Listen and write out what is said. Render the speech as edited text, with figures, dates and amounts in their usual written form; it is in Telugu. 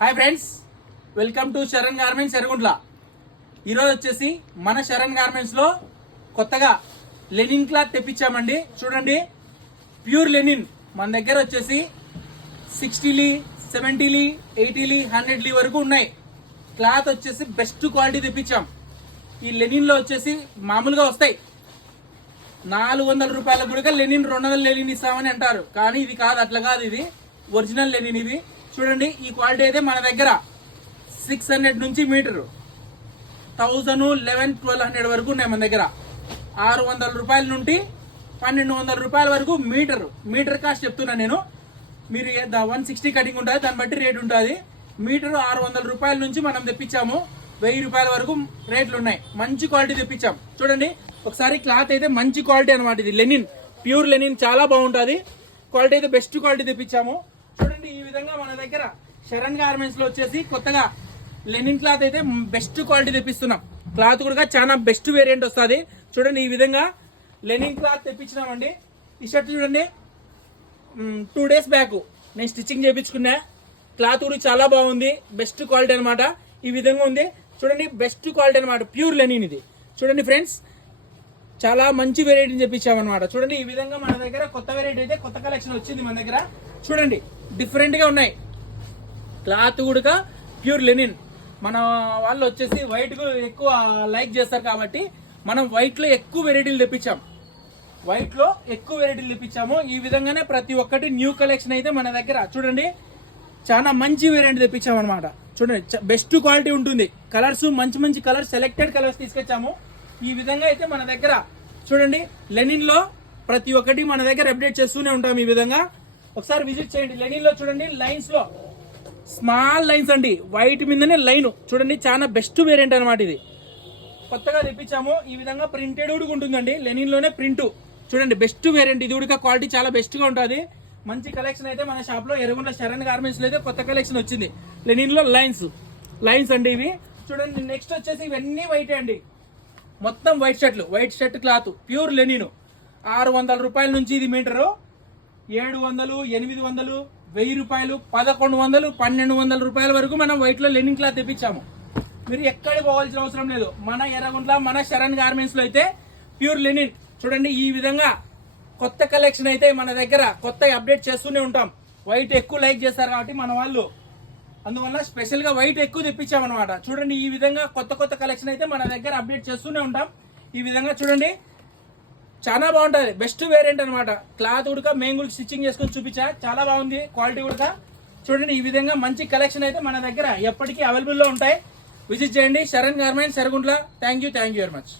Hi friends, welcome to Sharan garments Erraguntla. ఈరోజు వచ్చేసి మన శరణ్ గార్మెంట్స్ లో కొత్తగా లెనిన్ క్లాత్ తెప్పించామండి. చూడండి, ప్యూర్ లెనిన్ మన దగ్గర వచ్చేసి 60లి, 70లి, 80లి, 100లి వరకు ఉన్నాయి. క్లాత్ వచ్చేసి బెస్ట్ క్వాలిటీ తెప్పించాం. ఈ లెనిన్ లో వచ్చేసి మామూలుగా వస్తాయి 400 రూపాయల కూడా లెనిన్ 200 లెనిన్ ఇస్తామని అంటారు, కానీ ఇది కాదు, అట్లా కాదు. ఇది ఒరిజినల్ లెనిన్. ఇవి చూడండి, ఈ క్వాలిటీ అయితే మన దగ్గర 600 నుంచి మీటరు 1000, 1100, 1200 వరకు ఉన్నాయి మన దగ్గర. 600 రూపాయల నుండి 1200 రూపాయల వరకు మీటర్ కాస్ట్ చెప్తున్నాను నేను. మీరు 160 కటింగ్ ఉంటుంది, దాన్ని బట్టి రేట్ ఉంటుంది. మీటరు 600 రూపాయల నుంచి మనం తెప్పించాము. 1000 రూపాయల వరకు రేట్లు ఉన్నాయి. మంచి క్వాలిటీ తెప్పించాం. చూడండి ఒకసారి, క్లాత్ అయితే మంచి క్వాలిటీ అనమాట. ఇది లెనిన్, ప్యూర్ లెనిన్, చాలా బాగుంటుంది. క్వాలిటీ అయితే బెస్ట్ క్వాలిటీ తెప్పించాము. చూడండి, ఈ విధంగా మన దగ్గర శరణ్ గార్మెంట్స్ లో వచ్చేసి కొత్తగా లెనిన్ క్లాత్ అయితే బెస్ట్ క్వాలిటీ తెప్పిస్తున్నాం. క్లాత్ కూడా చాలా బెస్ట్ వేరియంట్ వస్తుంది. చూడండి, ఈ విధంగా లెనిన్ క్లాత్ తెప్పించినామండి. ఈ షర్ట్ చూడండి, 2 days బ్యాక్ నేను స్టిచ్చింగ్ చేయించుకున్నా. క్లాత్ కూడా చాలా బాగుంది, బెస్ట్ క్వాలిటీ అనమాట. ఈ విధంగా ఉంది. చూడండి, బెస్ట్ క్వాలిటీ అనమాట, ప్యూర్ లెనిన్ ఇది. చూడండి ఫ్రెండ్స్, చాలా మంచి వెరైటీని తెప్పించామన్నమాట. చూడండి, ఈ విధంగా మన దగ్గర కొత్త వెరైటీ అయితే కొత్త కలెక్షన్ వచ్చింది మన దగ్గర. చూడండి, డిఫరెంట్ గా ఉన్నాయి. క్లాత్ కూడా ప్యూర్ లెనిన్. మన వాళ్ళు వచ్చేసి వైట్ ఎక్కువ లైక్ చేస్తారు కాబట్టి మనం వైట్ లో ఎక్కువ వెరైటీలు తెప్పించాం. ఈ విధంగానే ప్రతి ఒక్కటి న్యూ కలెక్షన్ అయితే మన దగ్గర. చూడండి, చాలా మంచి వేరియంట్ తెప్పించాం అనమాట. చూడండి, బెస్ట్ క్వాలిటీ ఉంటుంది. కలర్స్ మంచి కలర్స్, సెలెక్టెడ్ కలర్స్ తీసుకొచ్చాము. ఈ విధంగా అయితే మన దగ్గర చూడండి, లెనిన్ లో ప్రతి ఒక్కటి మన దగ్గర అప్డేట్ చేస్తూనే ఉంటాం. ఈ విధంగా ఒకసారి విజిట్ చేయండి. లెనిన్ లో చూడండి, లైన్స్ లో స్మాల్ లైన్స్ అండి, వైట్ మీదనే లైన్. చూడండి, చాలా బెస్ట్ వేరియంట్ అనమాట. ఇది కొత్తగా తెప్పించాము. ఈ విధంగా ప్రింటెడ్ కూడా ఉంటుందండి, లెనిన్ లోనే ప్రింట్. చూడండి, బెస్ట్ వేరియంట్. ఇది కూడా క్వాలిటీ చాలా బెస్ట్ గా ఉంటుంది. మంచి కలెక్షన్ అయితే మన షాప్ లో ఎర్రగుంట్ల శరణ్ గార్మెంట్స్ లో అయితే కొత్త కలెక్షన్ వచ్చింది. లెనిన్ లో లైన్స్ అండి ఇవి. చూడండి, నెక్స్ట్ వచ్చేసి ఇవన్నీ వైట్ అండి, మొత్తం white shirt cloth, pure linen. 600 రూపాయల నుంచి ఇది మీటరు 700, 800, 1000 రూపాయలు, 1100, 1200 రూపాయల వరకు మనం వైట్ లో లెనిన్ క్లాత్ తెప్పించాము. మీరు ఎక్కడికి పోవాల్సిన అవసరం లేదు. మన ఎర్రగుంట్ల మన శరణ్ గార్మెంట్స్ లో అయితే ప్యూర్ లెనిన్. చూడండి, ఈ విధంగా కొత్త కలెక్షన్ అయితే మన దగ్గర కొత్త అప్డేట్ చేస్తూనే ఉంటాం. వైట్ ఎక్కువ లైక్ చేస్తారు కాబట్టి మన వాళ్ళు, అందువల్ల స్పెషల్ గా వైట్ ఎక్కువ తెప్పించామన్నమాట. చూడండి, ఈ విధంగా కొత్త కలెక్షన్ అయితే మన దగ్గర అప్డేట్ చేస్తూనే ఉంటాం. ఈ విధంగా చూడండి, చాలా బాగుంటది, బెస్ట్ వేరియంట్ అనమాట. క్లాత్ కూడా మేము కూడా స్టిచ్చింగ్ చేసుకుని చూపించా, చాలా బాగుంది క్వాలిటీ కూడా. చూడండి, ఈ విధంగా మంచి కలెక్షన్ అయితే మన దగ్గర ఎప్పటికీ అవైలబుల్ లో ఉంటాయి. విజిట్ చేయండి Sharan garments Erraguntla. Thank you very much.